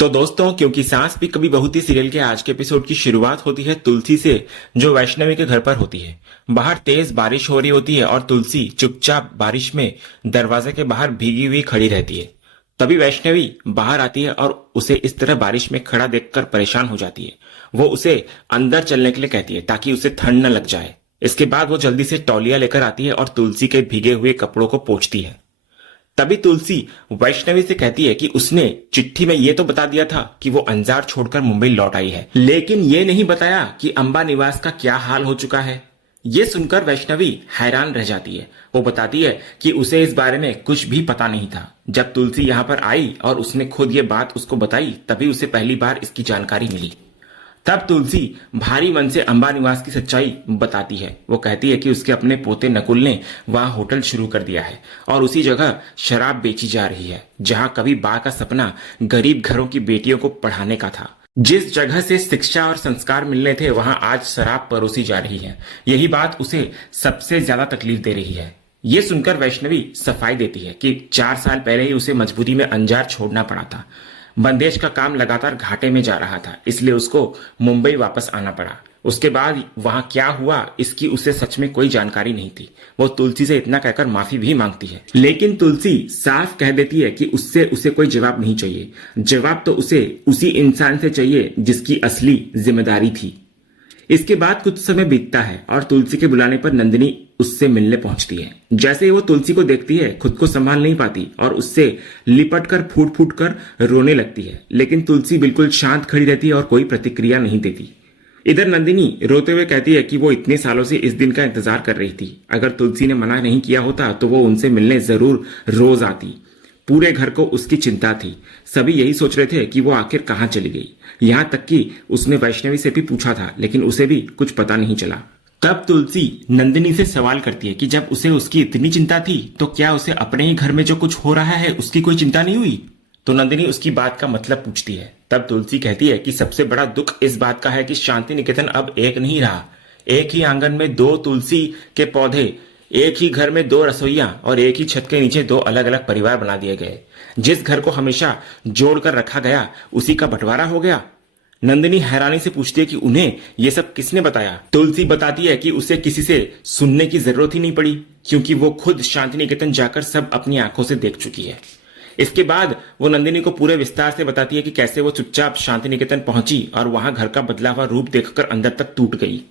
तो दोस्तों, क्योंकि सास भी कभी बहू थी सीरियल के आज के एपिसोड की शुरुआत होती है तुलसी से, जो वैष्णवी के घर पर होती है। बाहर तेज बारिश हो रही होती है और तुलसी चुपचाप बारिश में दरवाजे के बाहर भीगी हुई खड़ी रहती है। तभी वैष्णवी बाहर आती है और उसे इस तरह बारिश में खड़ा देखकर परेशान हो जाती है। वो उसे अंदर चलने के लिए कहती है ताकि उसे ठंड न लग जाए। इसके बाद वो जल्दी से तौलिया लेकर आती है और तुलसी के भीगे हुए कपड़ों को पोंछती है। तभी तुलसी वैष्णवी से कहती है कि उसने चिट्ठी में ये तो बता दिया था कि वो अंजार छोड़कर मुंबई लौट आई है, लेकिन ये नहीं बताया कि अंबा निवास का क्या हाल हो चुका है। ये सुनकर वैष्णवी हैरान रह जाती है। वो बताती है कि उसे इस बारे में कुछ भी पता नहीं था। जब तुलसी यहाँ पर आई और उसने खुद ये बात उसको बताई, तभी उसे पहली बार इसकी जानकारी मिली। तब तुलसी भारी मन से अंबा निवास की सच्चाई बताती है। वो कहती है कि उसके अपने पोते नकुल ने वहां होटल शुरू कर दिया है और उसी जगह शराब बेची जा रही है, जहां कभी बा का सपना गरीब घरों की बेटियों को पढ़ाने का था। जिस जगह से शिक्षा और संस्कार मिलने थे, वहां आज शराब परोसी जा रही है। यही बात उसे सबसे ज्यादा तकलीफ दे रही है। ये सुनकर वैष्णवी सफाई देती है कि 4 साल पहले ही उसे मजबूरी में अंजार छोड़ना पड़ा था। बंदेज का काम लगातार घाटे में जा रहा था, इसलिए उसको मुंबई वापस आना पड़ा। उसके बाद वहां क्या हुआ, इसकी उसे सच में कोई जानकारी नहीं थी। वो तुलसी से इतना कहकर माफी भी मांगती है, लेकिन तुलसी साफ कह देती है कि उससे उसे कोई जवाब नहीं चाहिए। जवाब तो उसे उसी इंसान से चाहिए जिसकी असली जिम्मेदारी थी। इसके बाद कुछ समय बीतता है और तुलसी के बुलाने पर नंदिनी उससे मिलने पहुंचती है। जैसे ही वो तुलसी को देखती है, खुद को संभाल नहीं पाती और उससे लिपट कर फूट फूट कर रोने लगती है। लेकिन तुलसी बिल्कुल शांत खड़ी रहती है और कोई प्रतिक्रिया नहीं देती। इधर नंदिनी रोते हुए कहती है कि वो इतने सालों से इस दिन का इंतजार कर रही थी। अगर तुलसी ने मना नहीं किया होता तो वो उनसे मिलने जरूर रोज आती। पूरे घर को उसकी चिंता थी। सभी यही सोच रहे थे कि वो आखिर कहाँ चली गई। यहां तक कि उसने वैष्णवी से भी पूछा था, लेकिन उसे भी कुछ पता नहीं चला। तब तुलसी नंदिनी से सवाल करती है कि जब उसे उसकी इतनी चिंता थी, तो क्या उसे अपने ही घर में जो कुछ हो रहा है उसकी कोई चिंता नहीं हुई। तो नंदिनी उसकी बात का मतलब पूछती है। तब तुलसी कहती है कि सबसे बड़ा दुख इस बात का है कि शांति निकेतन अब एक नहीं रहा। एक ही आंगन में 2 तुलसी के पौधे, एक ही घर में 2 रसोइयां और एक ही छत के नीचे 2 अलग अलग परिवार बना दिए गए। जिस घर को हमेशा जोड़कर रखा गया, उसी का बंटवारा हो गया। नंदिनी हैरानी से पूछती है कि उन्हें यह सब किसने बताया। तुलसी बताती है कि उसे किसी से सुनने की जरूरत ही नहीं पड़ी, क्योंकि वो खुद शांति निकेतन जाकर सब अपनी आंखों से देख चुकी है। इसके बाद वो नंदिनी को पूरे विस्तार से बताती है कि कैसे वो चुपचाप शांति निकेतन पहुंची और वहां घर का बदला हुआ रूप देखकर अंदर तक टूट गई।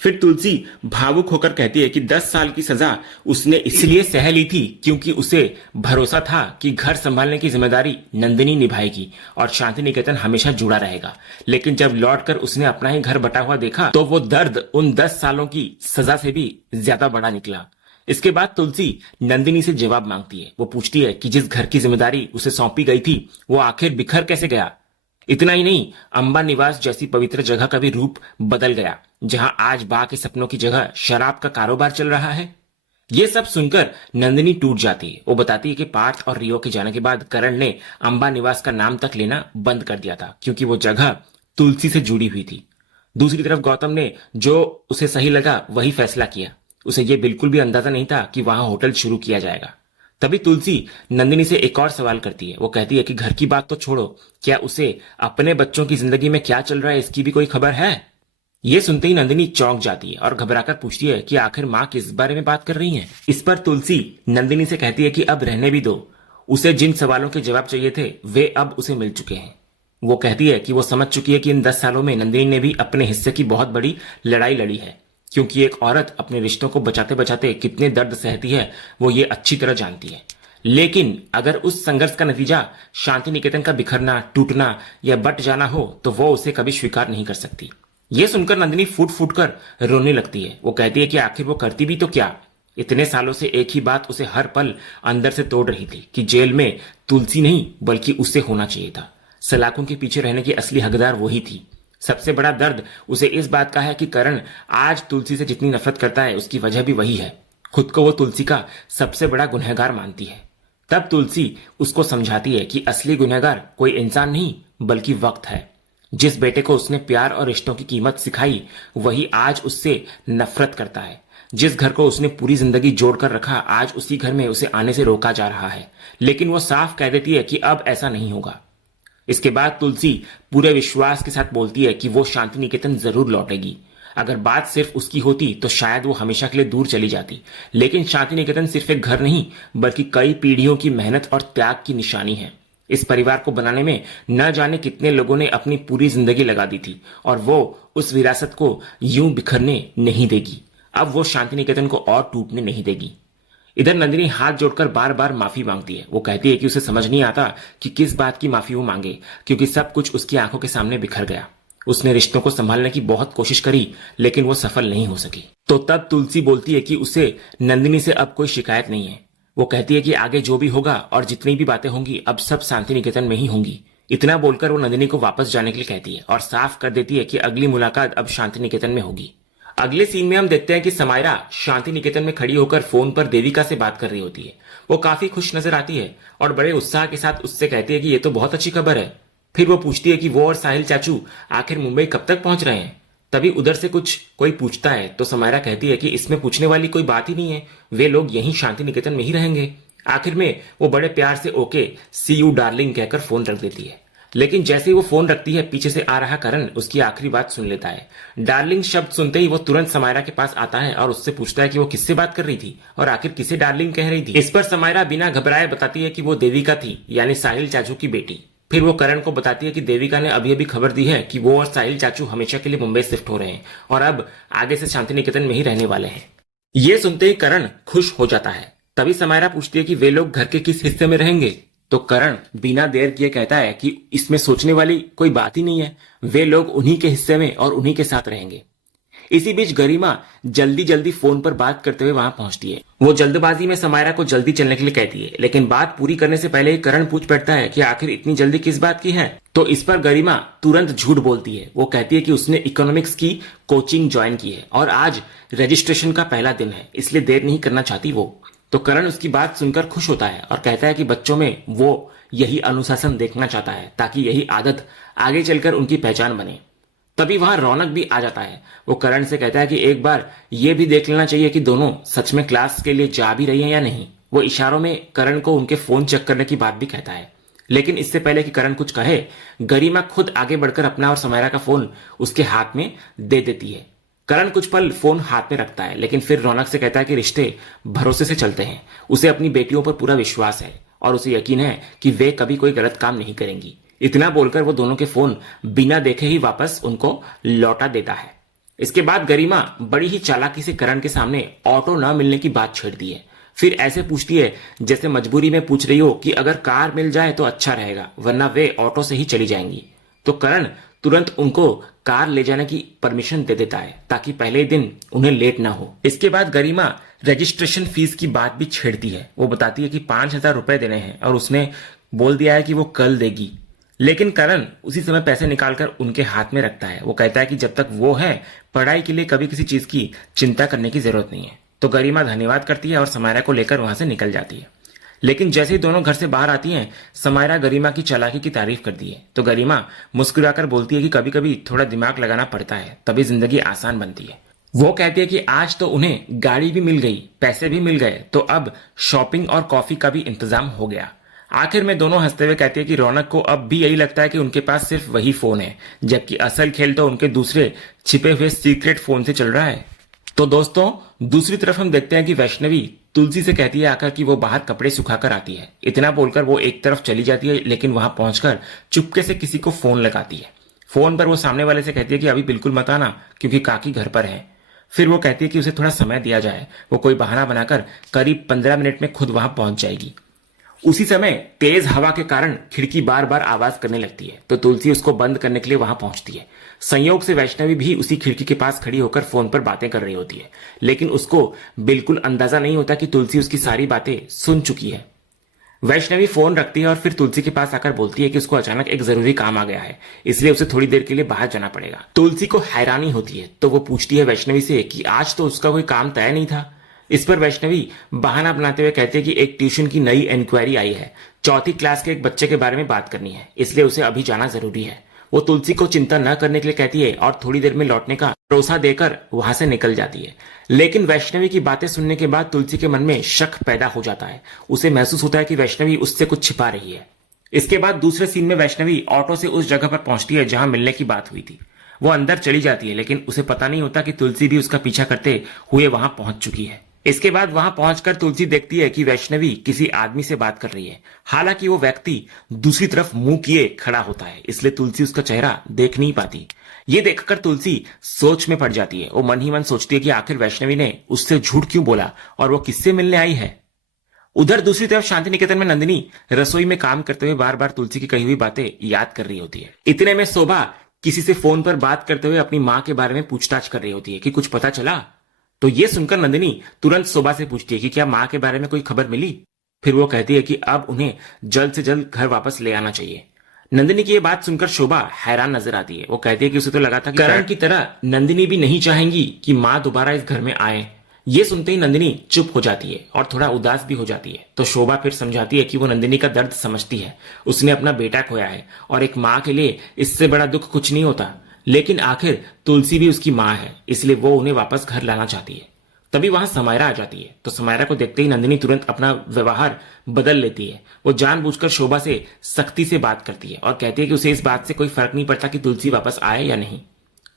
फिर तुलसी भावुक होकर कहती है कि 10 साल की सजा उसने इसलिए सह ली थी क्योंकि उसे भरोसा था कि घर संभालने की जिम्मेदारी नंदिनी निभाएगी और शांति निकेतन हमेशा जुड़ा रहेगा। लेकिन जब लौटकर उसने अपना ही घर बटा हुआ देखा, तो वो दर्द उन 10 सालों की सजा से भी ज्यादा बड़ा निकला। इसके बाद तुलसी नंदिनी से जवाब मांगती है। वो पूछती है कि जिस घर की जिम्मेदारी उसे सौंपी गई थी, वो आखिर बिखर कैसे गया। इतना ही नहीं, अंबा निवास जैसी पवित्र जगह का भी रूप बदल गया, जहां आज बा के सपनों की जगह शराब का कारोबार चल रहा है। ये सब सुनकर नंदिनी टूट जाती है। वो बताती है कि पार्थ और रियो के जाने के बाद करण ने अंबा निवास का नाम तक लेना बंद कर दिया था, क्योंकि वो जगह तुलसी से जुड़ी हुई थी। दूसरी तरफ गौतम ने जो उसे सही लगा वही फैसला किया। उसे ये बिल्कुल भी अंदाजा नहीं था कि वहां होटल शुरू किया जाएगा। तभी तुलसी नंदिनी से एक और सवाल करती है। वो कहती है कि घर की बात तो छोड़ो, क्या उसे अपने बच्चों की जिंदगी में क्या चल रहा है इसकी भी कोई खबर है। ये सुनते ही नंदिनी चौंक जाती है और घबराकर पूछती है कि आखिर माँ किस बारे में बात कर रही हैं। इस पर तुलसी नंदिनी से कहती है कि अब रहने भी दो। उसे जिन सवालों के जवाब चाहिए थे, वे अब उसे मिल चुके हैं। वो कहती है कि वो समझ चुकी है कि इन 10 सालों में नंदिनी ने भी अपने हिस्से की बहुत बड़ी लड़ाई लड़ी है, क्योंकि एक औरत अपने रिश्तों को बचाते बचाते कितने दर्द सहती है, वो ये अच्छी तरह जानती है। लेकिन अगर उस संघर्ष का नतीजा शांति निकेतन का बिखरना, टूटना या बट जाना हो, तो वो उसे कभी स्वीकार नहीं कर सकती। ये सुनकर नंदिनी फूट फूट कर रोने लगती है। वो कहती है कि आखिर वो करती भी तो क्या। इतने सालों से एक ही बात उसे हर पल अंदर से तोड़ रही थी कि जेल में तुलसी नहीं बल्कि उससे होना चाहिए था। सलाखों के पीछे रहने की असली हकदार वही थी। सबसे बड़ा दर्द उसे इस बात का है कि करण आज तुलसी से जितनी नफरत करता है, उसकी वजह भी वही है। खुद को वो तुलसी का सबसे बड़ा गुनहगार मानती है। तब तुलसी उसको समझाती है कि असली गुनहगार कोई इंसान नहीं बल्कि वक्त है। जिस बेटे को उसने प्यार और रिश्तों की कीमत सिखाई, वही आज उससे नफरत करता है। जिस घर को उसने पूरी जिंदगी जोड़कर रखा, आज उसी घर में उसे आने से रोका जा रहा है। लेकिन वो साफ कह देती है कि अब ऐसा नहीं होगा। इसके बाद तुलसी पूरे विश्वास के साथ बोलती है कि वो शांति निकेतन जरूर लौटेगी। अगर बात सिर्फ उसकी होती तो शायद वो हमेशा के लिए दूर चली जाती, लेकिन शांति निकेतन सिर्फ एक घर नहीं बल्कि कई पीढ़ियों की मेहनत और त्याग की निशानी है। इस परिवार को बनाने में न जाने कितने लोगों ने अपनी पूरी जिंदगी लगा दी थी और वो उस विरासत को यूं बिखरने नहीं देगी। अब वो शांति निकेतन को और टूटने नहीं देगी। इधर नंदिनी हाथ जोड़कर बार बार माफी मांगती है। वो कहती है कि उसे समझ नहीं आता कि किस बात की माफी वो मांगे, क्योंकि सब कुछ उसकी आंखों के सामने बिखर गया। उसने रिश्तों को संभालने की बहुत कोशिश करी लेकिन वो सफल नहीं हो सकी। तो तब तुलसी बोलती है कि उसे नंदिनी से अब कोई शिकायत नहीं है। वो कहती है कि आगे जो भी होगा और जितनी भी बातें होंगी अब सब शांति निकेतन में ही होंगी। इतना बोलकर वो नंदिनी को वापस जाने के लिए कहती है और साफ कर देती है कि अगली मुलाकात अब शांति निकेतन में होगी। अगले सीन में हम देखते हैं कि समायरा शांति निकेतन में खड़ी होकर फोन पर देविका से बात कर रही होती है। वो काफी खुश नजर आती है और बड़े उत्साह के साथ उससे कहती है कि ये तो बहुत अच्छी खबर है। फिर वो पूछती है कि वो और साहिल चाचू आखिर मुंबई कब तक पहुंच रहे हैं। तभी उधर से कुछ कोई पूछता है तो समायरा कहती है कि इसमें पूछने वाली कोई बात ही नहीं है, वे लोग यहीं शांति निकेतन में ही रहेंगे। आखिर में वो बड़े प्यार से ओके सी यू डार्लिंग कहकर फोन रख देती है। लेकिन जैसे ही वो फोन रखती है पीछे से आ रहा करण उसकी आखिरी बात सुन लेता है। डार्लिंग शब्द सुनते ही वो तुरंत समायरा के पास आता है और उससे पूछता है कि वो किससे बात कर रही थी और आखिर किसे डार्लिंग कह रही थी। इस पर समायरा बिना घबराए बताती है कि वो देविका थी, यानी साहिल चाचू की बेटी। फिर वो करण को बताती है कि देविका ने अभी अभी खबर दी है कि वो और साहिल चाचू हमेशा के लिए मुंबई शिफ्ट हो रहे हैं और अब आगे से शांति निकेतन में ही रहने वाले हैं। ये सुनते ही करण खुश हो जाता है। तभी समायरा पूछती है कि वे लोग घर के किस हिस्से में रहेंगे। तो करण बिना देर किए कहता है कि इसमें सोचने वाली कोई बात ही नहीं है, वे लोग उन्हीं के हिस्से में और उन्हीं के साथ रहेंगे। इसी बीच गरिमा जल्दी जल्दी फोन पर बात करते हुए वहां पहुंचती है। वो जल्दबाजी में समायरा को जल्दी चलने के लिए कहती है, लेकिन बात पूरी करने से पहले ही करण पूछ बैठता है कि आखिर इतनी जल्दी किस बात की है। तो इस पर गरिमा तुरंत झूठ बोलती है। वो कहती है कि उसने इकोनॉमिक्स की कोचिंग ज्वाइन की है और आज रजिस्ट्रेशन का पहला दिन है, इसलिए देर नहीं करना चाहती वो। तो करण उसकी बात सुनकर खुश होता है और कहता है कि बच्चों में वो यही अनुशासन देखना चाहता है ताकि यही आदत आगे चलकर उनकी पहचान बने। तभी वहां रौनक भी आ जाता है। वो करण से कहता है कि एक बार ये भी देख लेना चाहिए कि दोनों सच में क्लास के लिए जा भी रही हैं या नहीं। वो इशारों में करण को उनके फोन चेक करने की बात भी कहता है, लेकिन इससे पहले कि करण कुछ कहे गरिमा खुद आगे बढ़कर अपना और समायरा का फोन उसके हाथ में दे देती है। करण कुछ पल फोन हाथ में रखता है लेकिन फिर रौनक से कहता है कि रिश्ते भरोसे से चलते हैं। उसे अपनी बेटियों पर पूरा विश्वास है और उसे यकीन है कि वे कभी कोई गलत काम नहीं करेंगी। इतना बोलकर वो दोनों के फोन बिना देखे ही वापस उनको लौटा देता है। इसके बाद गरिमा बड़ी ही चालाकी से करण के सामने ऑटो न मिलने की बात छेड़ दी है। फिर ऐसे पूछती है जैसे मजबूरी में पूछ रही हो कि अगर कार मिल जाए तो अच्छा रहेगा, वरना वे ऑटो से ही चली जाएंगी। तो करण तुरंत उनको कार ले जाने की परमिशन दे देता है ताकि पहले दिन उन्हें लेट ना हो। इसके बाद गरिमा रजिस्ट्रेशन फीस की बात भी छेड़ती है। वो बताती है कि 5,000 रुपए देने हैं और उसने बोल दिया है कि वो कल देगी। लेकिन करण उसी समय पैसे निकालकर उनके हाथ में रखता है। वो कहता है कि जब तक वो है पढ़ाई के लिए कभी किसी चीज की चिंता करने की जरूरत नहीं है। तो गरिमा धन्यवाद करती है और समायरा को लेकर वहां से निकल जाती है। लेकिन जैसे ही दोनों घर से बाहर आती हैं, समायरा गरिमा की चालाकी की तारीफ करती है। तो गरिमा मुस्कुराकर बोलती है कि कभी कभी थोड़ा दिमाग लगाना पड़ता है, तभी जिंदगी आसान बनती है। वो कहती है कि आज तो उन्हें गाड़ी भी मिल गई, पैसे भी मिल गए, तो अब शॉपिंग और कॉफी का भी इंतजाम हो गया। आखिर में दोनों हंसते हुए कहती है कि रौनक को अब भी यही लगता है कि उनके पास सिर्फ वही फोन है, जबकि असल खेल तो उनके दूसरे छिपे हुए सीक्रेट फोन से चल रहा है। तो दोस्तों, दूसरी तरफ हम देखते हैं कि वैष्णवी तुलसी से कहती है आकर कि वो बाहर कपड़े सुखाकर आती है। इतना बोलकर वो एक तरफ चली जाती है, लेकिन वहां पहुंचकर चुपके से किसी को फोन लगाती है। फोन पर वो सामने वाले से कहती है कि अभी बिल्कुल मत आना क्योंकि काकी घर पर है। फिर वो कहती है कि उसे थोड़ा समय दिया जाए। वो कोई बहाना बनाकर करीब 15 मिनट में खुद वहां पहुंच जाएगी। उसी समय तेज हवा के कारण खिड़की बार बार आवाज करने लगती है, तो तुलसी उसको बंद करने के लिए वहां पहुंचती है। संयोग से वैष्णवी भी उसी खिड़की के पास खड़ी होकर फोन पर बातें कर रही होती है, लेकिन उसको बिल्कुल अंदाजा नहीं होता कि तुलसी उसकी सारी बातें सुन चुकी है। वैष्णवी फोन रखती है और फिर तुलसी के पास आकर बोलती है कि उसको अचानक एक जरूरी काम आ गया है, इसलिए उसे थोड़ी देर के लिए बाहर जाना पड़ेगा। तुलसी को हैरानी होती है, तो वो पूछती है वैष्णवी से कि आज तो उसका कोई काम तय नहीं था। इस पर वैष्णवी बहाना बनाते हुए कहते हैं कि एक ट्यूशन की नई इंक्वायरी आई है, 4th क्लास के एक बच्चे के बारे में बात करनी है, इसलिए उसे अभी जाना जरूरी है। वो तुलसी को चिंता न करने के लिए कहती है और थोड़ी देर में लौटने का भरोसा देकर वहां से निकल जाती है। लेकिन वैष्णवी की बातें सुनने के बाद तुलसी के मन में शक पैदा हो जाता है। उसे महसूस होता है कि वैष्णवी उससे कुछ छिपा रही है। इसके बाद दूसरे सीन में वैष्णवी ऑटो से उस जगह पर पहुंचती है जहां मिलने की बात हुई थी। वो अंदर चली जाती है, लेकिन उसे पता नहीं होता कि तुलसी भी उसका पीछा करते हुए वहां पहुंच चुकी है। इसके बाद वहां पहुंचकर तुलसी देखती है कि वैष्णवी किसी आदमी से बात कर रही है। हालांकि वो व्यक्ति दूसरी तरफ मुंह किए खड़ा होता है, इसलिए तुलसी उसका चेहरा देख नहीं पाती। ये देखकर तुलसी सोच में पड़ जाती है। वो मन ही मन सोचती है कि आखिर वैष्णवी ने उससे झूठ क्यों बोला और वो किससे मिलने आई है। उधर दूसरी तरफ शांति निकेतन में नंदिनी रसोई में काम करते हुए बार बार तुलसी की कही हुई बातें याद कर रही होती है। इतने में शोभा किसी से फोन पर बात करते हुए अपनी मां के बारे में पूछताछ कर रही होती है कि कुछ पता चला। तो ये सुनकर नंदिनी तुरंत शोभा से पूछती है कि क्या मां के बारे में कोई खबर मिली। फिर वो कहती है कि अब उन्हें जल्द से जल्द घर वापस ले आना चाहिए। नंदिनी की ये बात सुनकर शोभा हैरान नजर आती है। वो कहती है कि उसे तो लगा था कि करण की तरह नंदिनी भी नहीं चाहेंगी कि मां दोबारा इस घर में आए। ये सुनते ही नंदिनी चुप हो जाती है और थोड़ा उदास भी हो जाती है। तो शोभा फिर समझाती है कि वो नंदिनी का दर्द समझती है। उसने अपना बेटा खोया है और एक मां के लिए इससे बड़ा दुख कुछ नहीं होता। लेकिन आखिर तुलसी भी उसकी मां है, इसलिए वो उन्हें वापस घर लाना चाहती है। तभी वहां समायरा आ जाती है। तो समायरा को देखते ही नंदिनी तुरंत अपना व्यवहार बदल लेती है। वो जानबूझकर शोभा से सख्ती से बात करती है और कहती है कि उसे इस बात से कोई फर्क नहीं पड़ता कि तुलसी वापस आए या नहीं।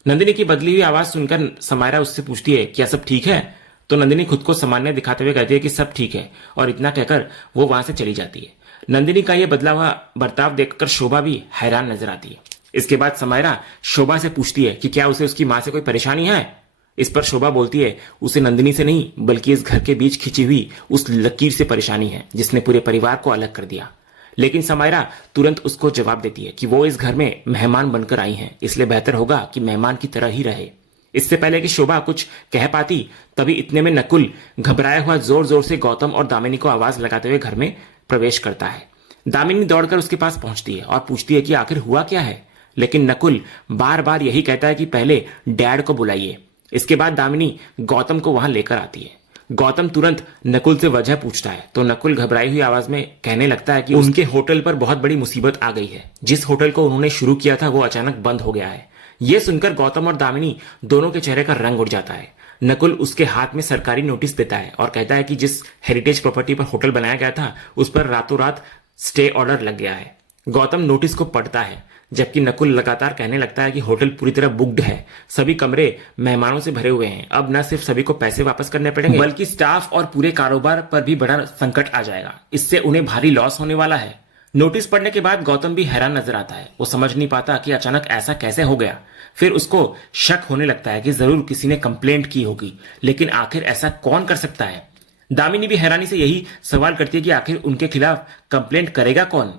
नंदिनी की बदली हुई आवाज सुनकर समायरा उससे पूछती है, क्या सब ठीक है? तो नंदिनी खुद को सामान्य दिखाते हुए कहती है कि सब ठीक है, और इतना कहकर वो वहां से चली जाती है। नंदिनी का यह बदला हुआ बर्ताव देखकर शोभा भी हैरान नजर आती है। इसके बाद समायरा शोभा से पूछती है कि क्या उसे उसकी मां से कोई परेशानी है। इस पर शोभा बोलती है उसे नंदिनी से नहीं बल्कि इस घर के बीच खिंची हुई उस लकीर से परेशानी है जिसने पूरे परिवार को अलग कर दिया। लेकिन समायरा तुरंत उसको जवाब देती है कि वो इस घर में मेहमान बनकर आई हैं, इसलिए बेहतर होगा कि मेहमान की तरह ही रहे। इससे पहले कि शोभा कुछ कह पाती, तभी इतने में नकुल घबराया हुआ जोर जोर से गौतम और दामिनी को आवाज लगाते हुए घर में प्रवेश करता है। दामिनी दौड़कर उसके पास पहुंचती है और पूछती है कि आखिर हुआ क्या है। लेकिन नकुल बार बार यही कहता है कि पहले डैड को बुलाइए। इसके बाद दामिनी गौतम को वहां लेकर आती है। गौतम तुरंत नकुल से वजह पूछता है तो नकुल घबराई हुई आवाज में कहने लगता है कि उनके होटल पर बहुत बड़ी मुसीबत आ गई है। जिस होटल को उन्होंने शुरू किया था वो अचानक बंद हो गया है। यह सुनकर गौतम और दामिनी दोनों के चेहरे का रंग उड़ जाता है। नकुल उसके हाथ में सरकारी नोटिस देता है और कहता है कि जिस हेरिटेज प्रॉपर्टी पर होटल बनाया गया था उस पर रातों रात स्टे ऑर्डर लग गया है। गौतम नोटिस को पढ़ता है, जबकि नकुल लगातार कहने लगता है कि होटल पूरी तरह बुक्ड है, सभी कमरे मेहमानों से भरे हुए हैं। अब न सिर्फ सभी को पैसे वापस करने पड़ेंगे बल्कि स्टाफ और पूरे कारोबार पर भी बड़ा संकट आ जाएगा। इससे उन्हें भारी लॉस होने वाला है। नोटिस पढ़ने के बाद गौतम भी हैरान नजर आता है। वो समझ नहीं पाता कि अचानक ऐसा कैसे हो गया। फिर उसको शक होने लगता है कि जरूर किसी ने कंप्लेंट की होगी, लेकिन आखिर ऐसा कौन कर सकता है। दामिनी भी हैरानी से यही सवाल करती है कि आखिर उनके खिलाफ कंप्लेंट करेगा कौन।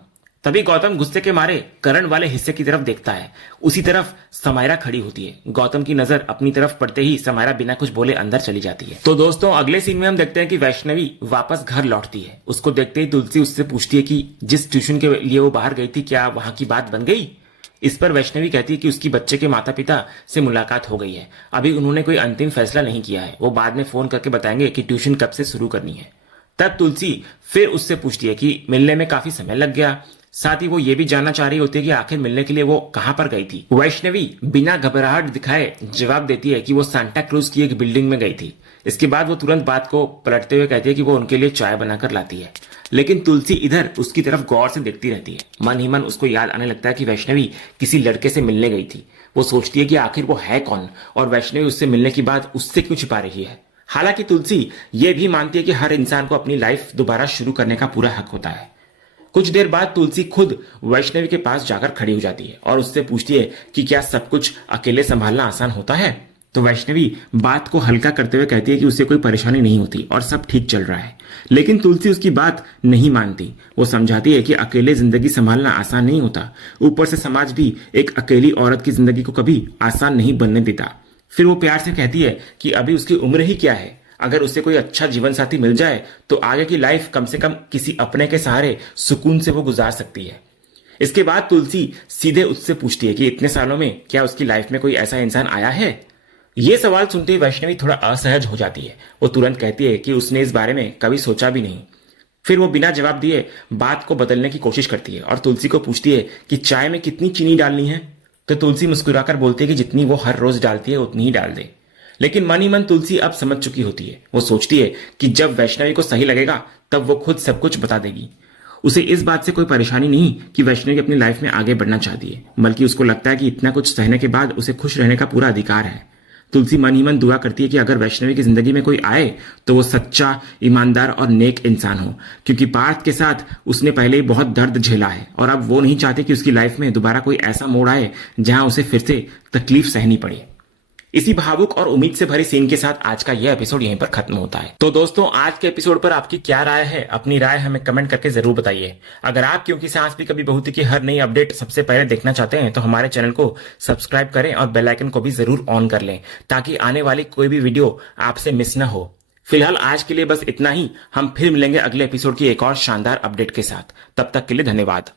तभी गौतम गुस्से के मारे करण वाले हिस्से की तरफ देखता है। उसी तरफ समायरा खड़ी होती है। गौतम की नजर अपनी तरफ पड़ते ही समायरा बिना कुछ बोले अंदर चली जाती है। तो दोस्तों अगले सीन में हम देखते हैं कि वैष्णवी वापस घर लौटती है। उसको देखते ही तुलसी उससे पूछती है कि जिस ट्यूशन के लिए वो बाहर गई थी क्या वहां की बात बन गई। इस पर वैष्णवी कहती है कि उसकी बच्चे के माता पिता से मुलाकात हो गई है, अभी उन्होंने कोई अंतिम फैसला नहीं किया है, वो बाद में फोन करके बताएंगे कि ट्यूशन कब से शुरू करनी है। तब तुलसी फिर उससे पूछती है कि मिलने में काफी समय लग गया। साथ ही वो ये भी जानना चाह रही होती है कि आखिर मिलने के लिए वो कहां पर गई थी। वैष्णवी बिना घबराहट दिखाए जवाब देती है कि वो सांता क्रूज की एक बिल्डिंग में गई थी। इसके बाद वो तुरंत बात को पलटते हुए कहती है कि वो उनके लिए चाय बनाकर लाती है। लेकिन तुलसी इधर उसकी तरफ गौर से देखती रहती है। मन ही मन उसको याद आने लगता है कि वैष्णवी किसी लड़के से मिलने गई थी। वो सोचती है कि आखिर वो है कौन और वैष्णवी उससे मिलने की बात उससे क्यों छिपा रही है। हालांकि तुलसी ये भी मानती है कि हर इंसान को अपनी लाइफ दोबारा शुरू करने का पूरा हक होता है। कुछ देर बाद तुलसी खुद वैष्णवी के पास जाकर खड़ी हो जाती है और उससे पूछती है कि क्या सब कुछ अकेले संभालना आसान होता है। तो वैष्णवी बात को हल्का करते हुए कहती है कि उसे कोई परेशानी नहीं होती और सब ठीक चल रहा है। लेकिन तुलसी उसकी बात नहीं मानती। वो समझाती है कि अकेले जिंदगी संभालना आसान नहीं होता, ऊपर से समाज भी एक अकेली औरत की जिंदगी को कभी आसान नहीं बनने देता। फिर वो प्यार से कहती है कि अभी उसकी उम्र ही क्या है, अगर उसे कोई अच्छा जीवन साथी मिल जाए तो आगे की लाइफ कम से कम किसी अपने के सहारे सुकून से वो गुजार सकती है। इसके बाद तुलसी सीधे उससे पूछती है कि इतने सालों में क्या उसकी लाइफ में कोई ऐसा इंसान आया है। ये सवाल सुनते ही वैष्णवी थोड़ा असहज हो जाती है। वो तुरंत कहती है कि उसने इस बारे में कभी सोचा भी नहीं। फिर वो बिना जवाब दिए बात को बदलने की कोशिश करती है और तुलसी को पूछती है कि चाय में कितनी चीनी डालनी है। तो तुलसी मुस्कुराकर बोलती है कि जितनी वो हर रोज डालती है उतनी ही डाल दे। लेकिन मन ही मन तुलसी अब समझ चुकी होती है। वो सोचती है कि जब वैष्णवी को सही लगेगा तब वो खुद सब कुछ बता देगी। उसे इस बात से कोई परेशानी नहीं कि वैष्णवी अपनी लाइफ में आगे बढ़ना चाहती है, बल्कि उसको लगता है कि इतना कुछ सहने के बाद उसे खुश रहने का पूरा अधिकार है। तुलसी मन ही मन दुआ करती है कि अगर वैष्णवी की जिंदगी में कोई आए तो वो सच्चा, ईमानदार और नेक इंसान हो, क्योंकि पार्थ के साथ उसने पहले ही बहुत दर्द झेला है और अब वो नहीं चाहती कि उसकी लाइफ में दोबारा कोई ऐसा मोड़ आए जहां उसे फिर से तकलीफ सहनी पड़े। इसी भावुक और उम्मीद से भरे सीन के साथ आज का यह एपिसोड यहीं पर खत्म होता है। तो दोस्तों, आज के एपिसोड पर आपकी क्या राय है? अपनी राय हमें कमेंट करके जरूर बताइए। अगर आप क्योंकि सास भी कभी बहू थी की हर नई अपडेट सबसे पहले देखना चाहते हैं तो हमारे चैनल को सब्सक्राइब करें और बेल आइकन को भी जरूर ऑन कर लें, ताकि आने वाली कोई भी वीडियो आपसे मिस ना हो। फिलहाल आज के लिए बस इतना ही। हम फिर मिलेंगे अगले एपिसोड की एक और शानदार अपडेट के साथ। तब तक के लिए धन्यवाद।